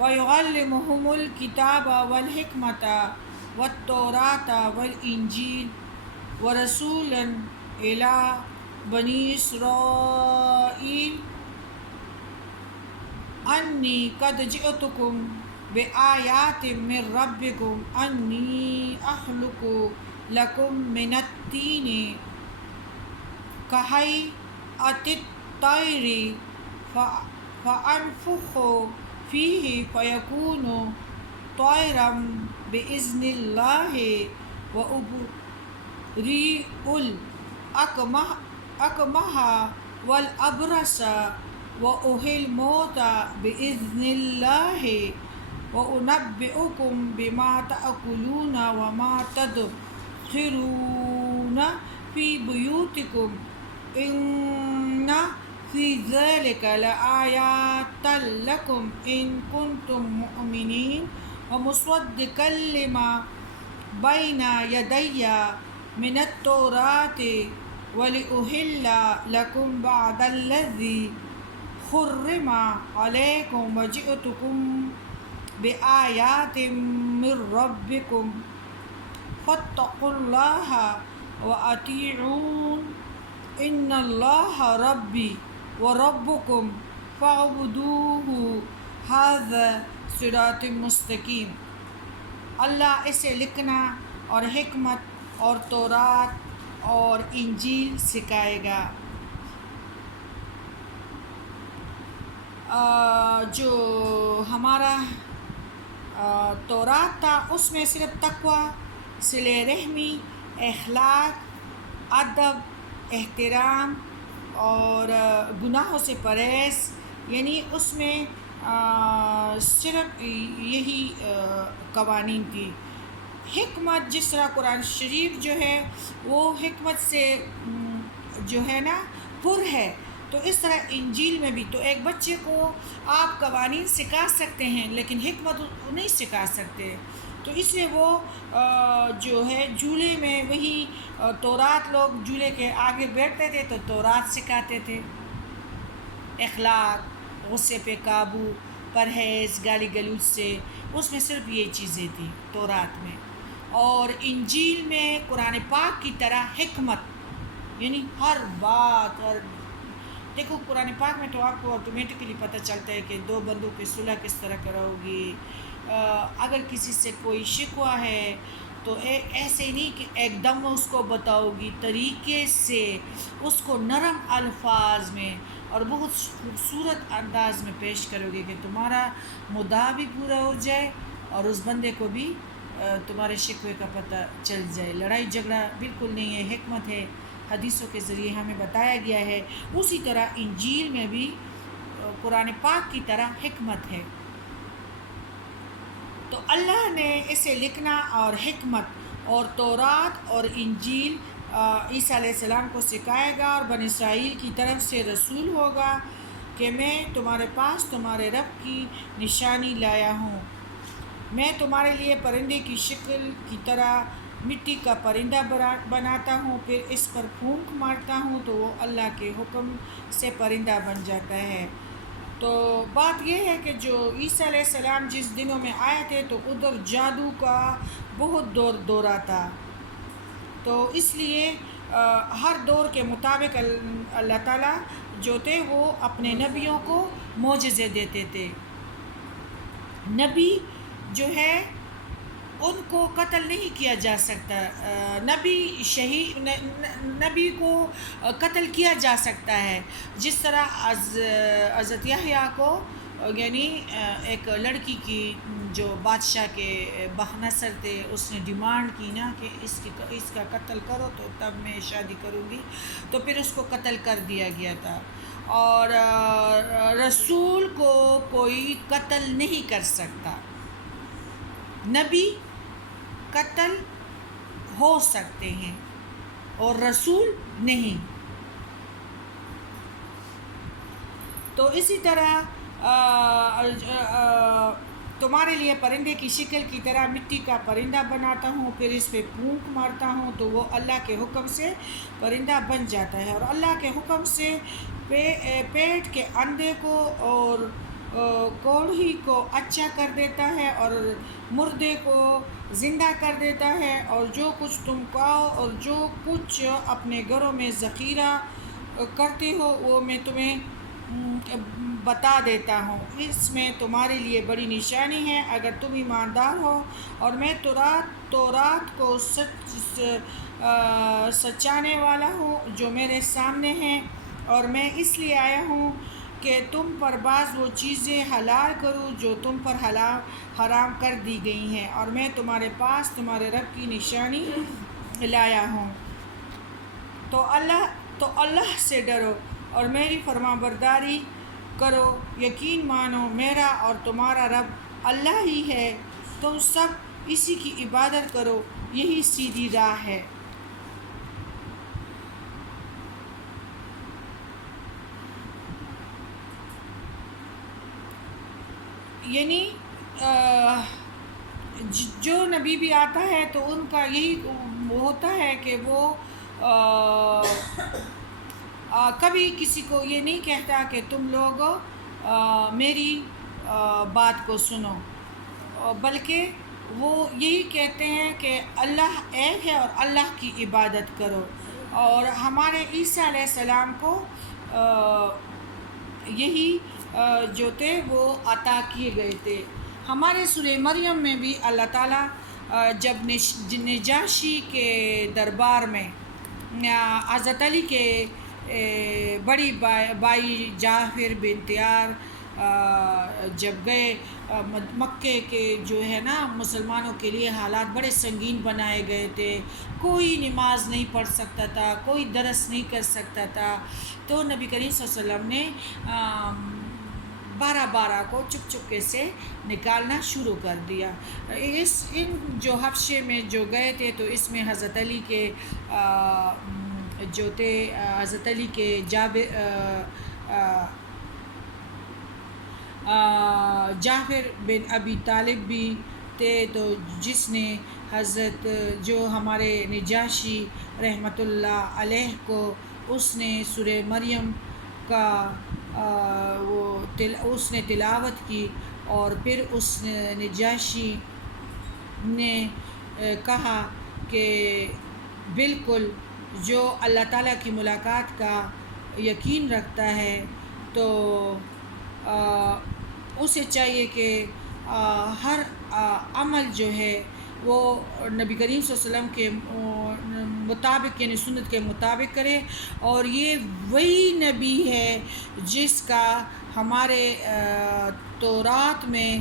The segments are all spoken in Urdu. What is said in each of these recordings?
وَيُعَلِّمُهُمُ الْكِتَابَ وَالْحِكْمَةَ وَالتَّوْرَاةَ وَالْإِنْجِيلَ وَرَسُولًا إِلَى بَنِي إِسْرَائِيلَ أَنِّي قَدْ جِئْتُكُم بِآيَاتٍ مِّن رَّبِّكُمْ أَنِّي أَخْلُقُ لَكُم مِّنَ الطِّينِ كَهَيْئَةِ الطَّيْرِ فَأَنفُخُ فِيهِ فَيَكُونُ طَيْرًا بِإِذْنِ اللَّهِ وَأُبْرِئُ الْأَكْمَحَ وَالْأَبْرَصَ وَأُحْيِي الْمَوْتَى بِإِذْنِ اللَّهِ وَأُنَبِّئُكُم بِمَا تَأْكُلُونَ وَمَا تَدْخِرُونَ فِي بُيُوتِكُمْ إِنَّ فِي ذَلِكَ لَآيَاتً لَكُمْ إِن كُنتُم مُّؤْمِنِينَ وَمُصَدِّقًا لِّمَا بَيْنَ يَدَيَّ مِنَ التَّوْرَاةِ وَلِأُحِلَّ لَكُم بَعْضَ الَّذِي حُرِّمَ عَلَيْكُمْ وَجِئْتُكُم بِآيَاتٍ مِّن رَّبِّكُمْ فَاتَّقُوا اللَّهَ وَأَطِيعُونِ إِنَّ اللَّهَ رَبِّي وَرَبُّكُمْ فَاعْبُدُوهُ هَٰذَا صِرَاطٌ مُّسْتَقِيمٌ۔ اللہ اسے لکھنا اور حکمت اور تورات اور انجیل سکھائے گا۔ جو ہمارا تورات تھا اس میں صرف تقویٰ، صلہ رحمی، اخلاق، ادب، احترام اور گناہوں سے پرہیز، یعنی اس میں صرف یہی قوانین تھی۔ حکمت جس طرح قرآن شریف جو ہے وہ حکمت سے جو ہے نا پر ہے، تو اس طرح انجیل میں بھی تو ایک بچے کو آپ قوانین سکھا سکتے ہیں لیکن حکمت نہیں سکھا سکتے، تو اس لیے وہ جو ہے جھولے میں وہی تورات لوگ جھولے کے آگے بیٹھتے تھے تو تورات سکھاتے تھے، اخلاق، غصے پہ قابو، پرہیز، گالی گلوچ سے، اس میں صرف یہ چیزیں تھیں تورات میں۔ اور انجیل میں قرآن پاک کی طرح حکمت، یعنی ہر بات، اور دیکھو قرآن پاک میں تو آپ کو آٹومیٹکلی پتہ چلتا ہے کہ دو بندوں کی صلح کس طرح کرو گی، اگر کسی سے کوئی شکوہ ہے تو ایسے نہیں کہ ایک دم اس کو بتاؤ گی، طریقے سے اس کو نرم الفاظ میں اور بہت خوبصورت انداز میں پیش کرو گے کہ تمہارا مدعا بھی پورا ہو جائے اور اس بندے کو بھی تمہارے شکوے کا پتہ چل جائے۔ لڑائی جھگڑا بالکل نہیں ہے، حکمت ہے، حدیثوں کے ذریعے ہمیں بتایا گیا ہے۔ اسی طرح انجیل میں بھی قرآن پاک کی طرح حکمت ہے، تو اللہ نے اسے لکھنا اور حکمت اور تورات اور انجیل عیسیٰ علیہ السلام کو سکھائے گا، اور بنی اسرائیل کی طرف سے رسول ہوگا کہ میں تمہارے پاس تمہارے رب کی نشانی لایا ہوں۔ میں تمہارے لیے پرندے کی شکل کی طرح مٹی کا پرندہ بناتا ہوں، پھر اس پر پھونک مارتا ہوں تو وہ اللہ کے حکم سے پرندہ بن جاتا ہے۔ تو بات یہ ہے کہ جو عیسیٰ علیہ السلام جس دنوں میں آئے تھے تو ادھر جادو کا بہت دورہ تھا، تو اس لیے ہر دور کے مطابق اللہ تعالیٰ جو تھے وہ اپنے نبیوں کو معجزے دیتے تھے۔ نبی جو ہے ان کو قتل نہیں کیا جا سکتا، نبی کو قتل کیا جا سکتا ہے، جس طرح حضرت یحییٰ کو، یعنی ایک لڑکی کی جو بادشاہ کے بہنصر تھے، اس نے ڈیمانڈ کی نا کہ اس کا قتل کرو تو تب میں شادی کروں گی، تو پھر اس کو قتل کر دیا گیا تھا۔ اور رسول کو کوئی قتل نہیں کر سکتا، نبی قتل ہو سکتے ہیں اور رسول نہیں۔ تو اسی طرح تمہارے لیے پرندے کی شکل کی طرح مٹی کا پرندہ بناتا ہوں، پھر اس پہ پھونک مارتا ہوں تو وہ اللہ کے حکم سے پرندہ بن جاتا ہے، اور اللہ کے حکم سے پیٹ کے اندے کو اور کوڑھی کو اچھا کر دیتا ہے اور مردے کو زندہ کر دیتا ہے، اور جو کچھ تم کھاؤ اور جو کچھ اپنے گھروں میں ذخیرہ کرتے ہو وہ میں تمہیں بتا دیتا ہوں۔ اس میں تمہارے لیے بڑی نشانی ہے اگر تم ایماندار ہو، اور میں تورات کو سچانے والا ہوں جو میرے سامنے ہیں، اور میں اس لیے آیا ہوں کہ تم پر بعض وہ چیزیں حلال کروں جو تم پر حرام کر دی گئی ہیں، اور میں تمہارے پاس تمہارے رب کی نشانی لایا ہوں۔ تو اللہ سے ڈرو اور میری فرما برداری کرو، یقین مانو میرا اور تمہارا رب اللہ ہی ہے، تم سب اسی کی عبادت کرو، یہی سیدھی راہ ہے۔ یعنی جو نبی بھی آتا ہے تو ان کا یہی ہوتا ہے کہ وہ کبھی کسی کو یہ نہیں کہتا کہ تم لوگ میری بات کو سنو، بلکہ وہ یہی کہتے ہیں کہ اللہ ایک ہے اور اللہ کی عبادت کرو، اور ہمارے عیسیٰ علیہ السلام کو یہی جو تھے وہ عطا کیے گئے تھے۔ ہمارے سورہ مریم میں بھی اللہ تعالیٰ جب نجاشی کے دربار میں حضرت علی کے بڑی بھائی جعفر بن طیار جب گئے مکے کے جو ہے نا مسلمانوں کے لیے حالات بڑے سنگین بنائے گئے تھے، کوئی نماز نہیں پڑھ سکتا تھا، کوئی درس نہیں کر سکتا تھا، تو نبی کریم صلی اللہ علیہ وسلم نے 12 کو چپکے سے نکالنا شروع کر دیا۔ ان جو حبشے میں جو گئے تھے تو اس میں حضرت علی کے جو تھے حضرت علی کے جعفر بن ابی طالب بھی تھے، تو جس نے حضرت جو ہمارے نجاشی رحمۃ اللہ علیہ کو اس نے سورہ مریم کا اس نے تلاوت کی، اور پھر اس نجاشی نے کہا کہ بالکل جو اللہ تعالیٰ کی ملاقات کا یقین رکھتا ہے تو اسے چاہیے کہ ہر عمل جو ہے وہ نبی کریم صلی اللہ علیہ وسلم کے مطابق یعنی سنت کے مطابق کرے، اور یہ وہی نبی ہے جس کا ہمارے تورات میں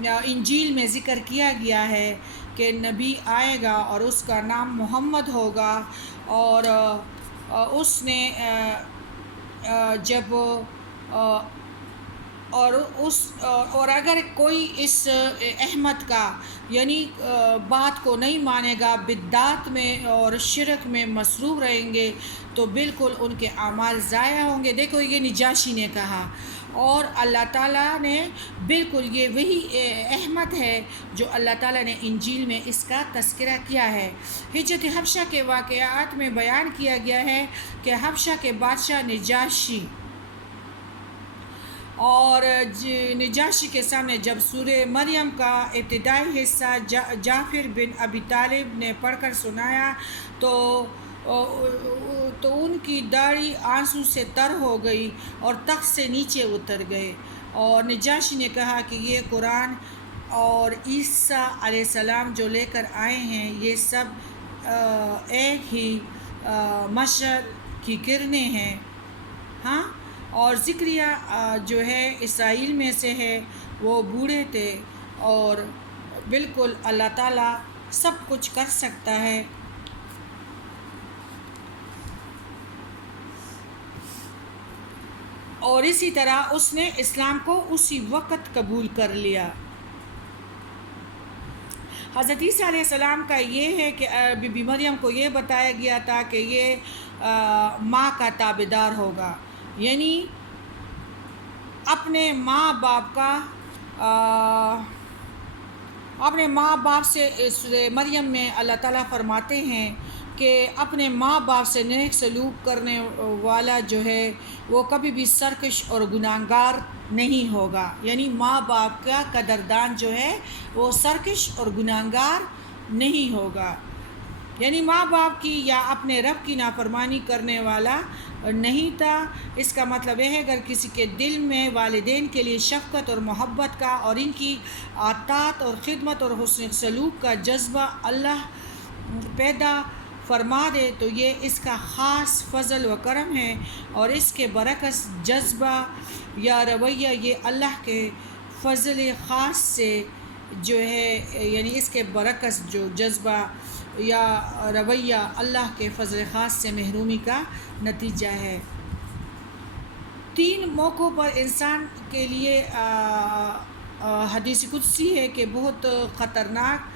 یا انجیل میں ذکر کیا گیا ہے کہ نبی آئے گا اور اس کا نام محمد ہوگا، اور اس نے جب اور اگر کوئی اس احمد کا یعنی بات کو نہیں مانے گا، بدعات میں اور شرک میں مصروف رہیں گے تو بالکل ان کے اعمال ضائع ہوں گے۔ دیکھو یہ نجاشی نے کہا، اور اللہ تعالیٰ نے بالکل یہ وہی احمد ہے جو اللہ تعالیٰ نے انجیل میں اس کا تذکرہ کیا ہے۔ ہجرت حبشہ کے واقعات میں بیان کیا گیا ہے کہ حبشہ کے بادشاہ نجاشی اور نجاشی کے سامنے جب سورہ مریم کا ابتدائی حصہ جعفر بن ابی طالب نے پڑھ کر سنایا تو ان کی داڑھی آنسو سے تر ہو گئی اور تخت سے نیچے اتر گئے، اور نجاشی نے کہا کہ یہ قرآن اور عیسیٰ علیہ السلام جو لے کر آئے ہیں یہ سب ایک ہی مشعل کی کرنیں ہیں۔ ہاں، اور زکریا جو ہے اسرائیل میں سے ہے، وہ بوڑھے تھے، اور بالکل اللہ تعالیٰ سب کچھ کر سکتا ہے۔ اور اسی طرح اس نے اسلام کو اسی وقت قبول کر لیا۔ حضرت عیسیٰ علیہ السلام کا یہ ہے کہ بی بی مریم کو یہ بتایا گیا تھا کہ یہ ماں کا تابعدار ہوگا، یعنی اپنے ماں باپ سے مریم میں اللہ تعالیٰ فرماتے ہیں کہ اپنے ماں باپ سے نیک سلوک کرنے والا جو ہے وہ کبھی بھی سرکش اور گناہگار نہیں ہوگا. یعنی ماں باپ کا قدردان جو ہے وہ سرکش اور گناہگار نہیں ہوگا. یعنی ماں باپ کی یا اپنے رب کی نافرمانی کرنے والا نہیں تھا. اس کا مطلب یہ ہے اگر کسی کے دل میں والدین کے لیے شفقت اور محبت کا اور ان کی اطاعت اور خدمت اور حسن سلوک کا جذبہ اللہ پیدا فرما دے تو یہ اس کا خاص فضل و کرم ہے، اور اس کے برعکس جذبہ یا رویہ یہ اللہ کے فضل خاص سے جو ہے، یعنی اس کے برعکس جو جذبہ یا رویہ اللہ کے فضل خاص سے محرومی کا نتیجہ ہے. 3 موقعوں پر انسان کے لیے حدیث قدسی ہے کہ بہت خطرناک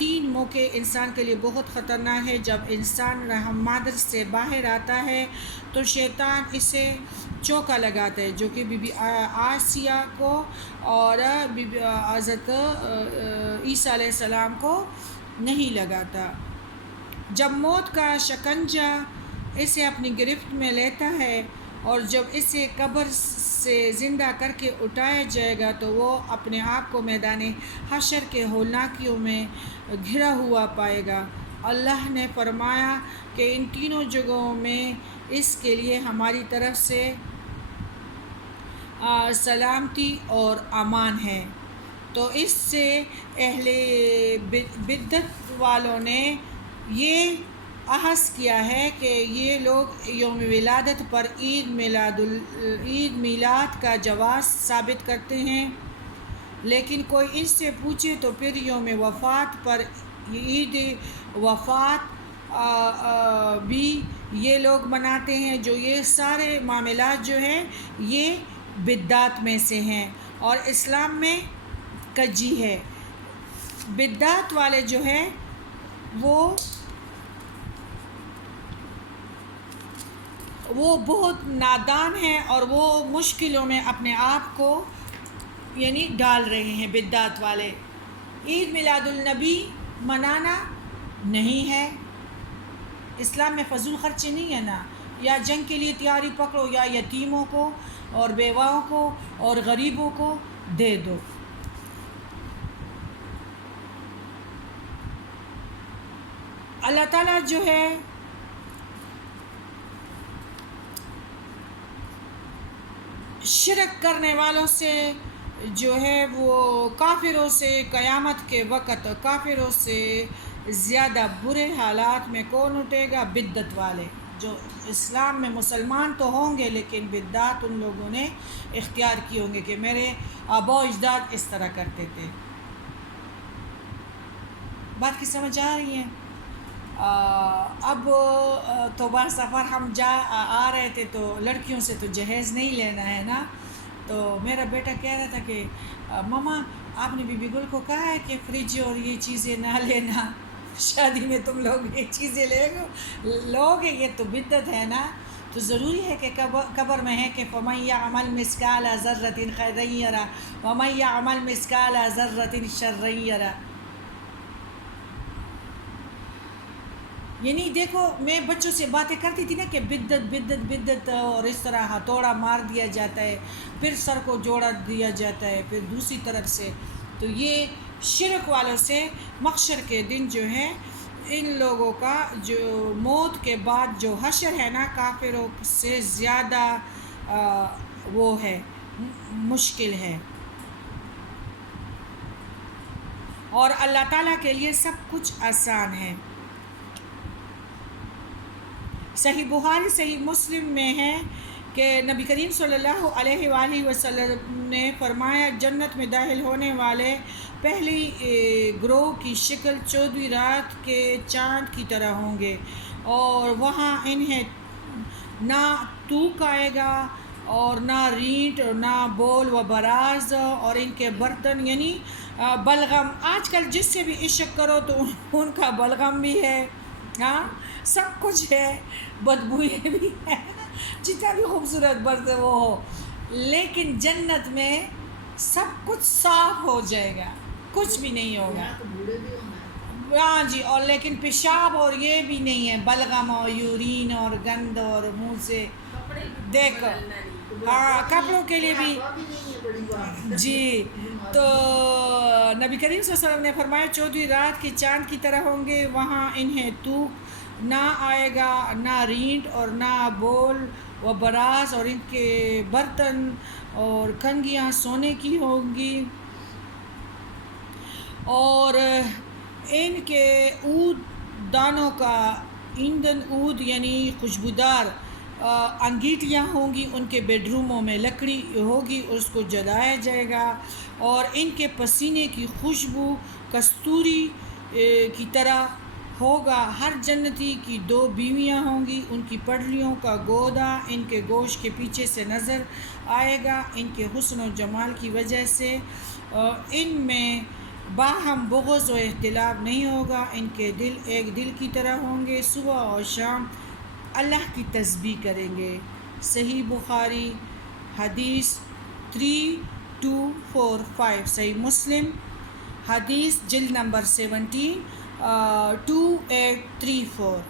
3 موقع انسان کے لیے بہت خطرناک ہے. جب انسان رحم مادر سے باہر آتا ہے تو شیطان اسے چوکا لگاتا ہے، جو کہ بی بی آسیہ کو اور حضرت عیسیٰ علیہ السلام کو نہیں لگاتا. جب موت کا شکنجہ اسے اپنی گرفت میں لیتا ہے اور جب اسے قبر سے زندہ کر کے اٹھایا جائے گا تو وہ اپنے آپ کو میدان حشر کے ہولناکیوں میں گھرا ہوا پائے گا. اللہ نے فرمایا کہ ان تینوں جگہوں میں اس کے لیے ہماری طرف سے سلامتی اور امان ہے. تو اس سے اہل بدعت والوں نے یہ احس کیا ہے کہ یہ لوگ یوم ولادت پر عید میلاد کا جواز ثابت کرتے ہیں، لیکن کوئی ان سے پوچھے تو پھر یوم وفات پر عید وفات بھی یہ لوگ مناتے ہیں. جو یہ سارے معاملات جو ہیں یہ بدعت میں سے ہیں اور اسلام میں کجی ہے. بدعت والے جو ہیں وہ بہت نادان ہیں اور وہ مشکلوں میں اپنے آپ کو یعنی ڈال رہے ہیں. بدعت والے عید میلاد النبی منانا نہیں ہے، اسلام میں فضول خرچی نہیں ہے نا. یا جنگ کے لیے تیاری پکڑو یا یتیموں کو اور بیواؤں کو اور غریبوں کو دے دو. اللہ تعالیٰ جو ہے شرک کرنے والوں سے جو ہے وہ کافروں سے قیامت کے وقت کافروں سے زیادہ برے حالات میں کون اٹھے گا؟ بدعت والے. جو اسلام میں مسلمان تو ہوں گے لیکن بدعت ان لوگوں نے اختیار کی ہوں گے کہ میرے آبا و اجداد اس طرح کرتے تھے. بات کی سمجھ آ رہی ہے؟ اب تو بار سفر ہم آ رہے تھے تو لڑکیوں سے تو جہیز نہیں لینا ہے نا. تو میرا بیٹا کہہ رہا تھا کہ ماما آپ نے بی بی گل کو کہا ہے کہ فریج اور یہ چیزیں نہ لینا، شادی میں تم لوگ یہ چیزیں لوگ یہ تو بدعت ہے نا. تو ضروری ہے کہ قبر میں ہے کہ فَمَن يَعْمَلْ مِثْقَالَ ذَرَّةٍ خَيْرًا يَرَهُ وَمَن يَعْمَلْ مِثْقَالَ ذَرَّةٍ شَرًّا يَرَهُ. یعنی دیکھو میں بچوں سے باتیں کرتی تھی نا کہ بدعت اور اس طرح ہتھوڑا مار دیا جاتا ہے، پھر سر کو جوڑا دیا جاتا ہے پھر دوسری طرف سے. تو یہ شرک والوں سے محشر کے دن جو ہے ان لوگوں کا جو موت کے بعد جو حشر ہے نا کافروں سے زیادہ وہ ہے مشکل ہے. اور اللہ تعالیٰ کے لیے سب کچھ آسان ہے. صحیح بخاری صحیح مسلم میں ہے کہ نبی کریم صلی اللہ علیہ وآلہ وسلم نے فرمایا جنت میں داخل ہونے والے پہلی گروہ کی شکل 14ویں رات کے چاند کی طرح ہوں گے، اور وہاں انہیں نہ توک آئے گا اور نہ رینٹ اور نہ بول و براز، اور ان کے برتن یعنی بلغم. آج کل جس سے بھی عشق کرو تو ان کا بلغم بھی ہے، ہاں سب کچھ ہے، بدبوئیں بھی ہے، جتنا بھی خوبصورت برتن وہ ہو، لیکن جنت میں سب کچھ صاف ہو جائے گا، کچھ بھی نہیں ہوگا. ہاں جی، اور لیکن پیشاب اور یہ بھی نہیں ہے، بلغم اور یورین اور گند اور منہ سے دیکھ، ہاں کپڑوں کے لیے بھی جی. تو نبی کریم صلی اللہ علیہ وسلم نے فرمایا 14ویں رات کے چاند کی طرح ہوں گے، وہاں انہیں تھوک نہ آئے گا، نہ رینٹ اور نہ بول و براز، اور ان کے برتن اور کنگھیاں سونے کی ہوں گی، اور ان کے عود دانوں کا ایندھن، عود یعنی خوشبودار انگیٹیاں ہوں گی، ان کے بیڈ روموں میں لکڑی ہوگی، اس کو جلایا جائے گا، اور ان کے پسینے کی خوشبو کستوری کی طرح ہوگا. ہر جنتی کی 2 بیویاں ہوں گی، ان کی پڑلیوں کا گودا ان کے گوشت کے پیچھے سے نظر آئے گا، ان کے حسن و جمال کی وجہ سے ان میں باہم بغض و اختلاف نہیں ہوگا، ان کے دل ایک دل کی طرح ہوں گے، صبح اور شام اللہ کی تسبیح کریں گے. صحیح بخاری حدیث 3245، صحیح مسلم حدیث جلد نمبر 17 2834.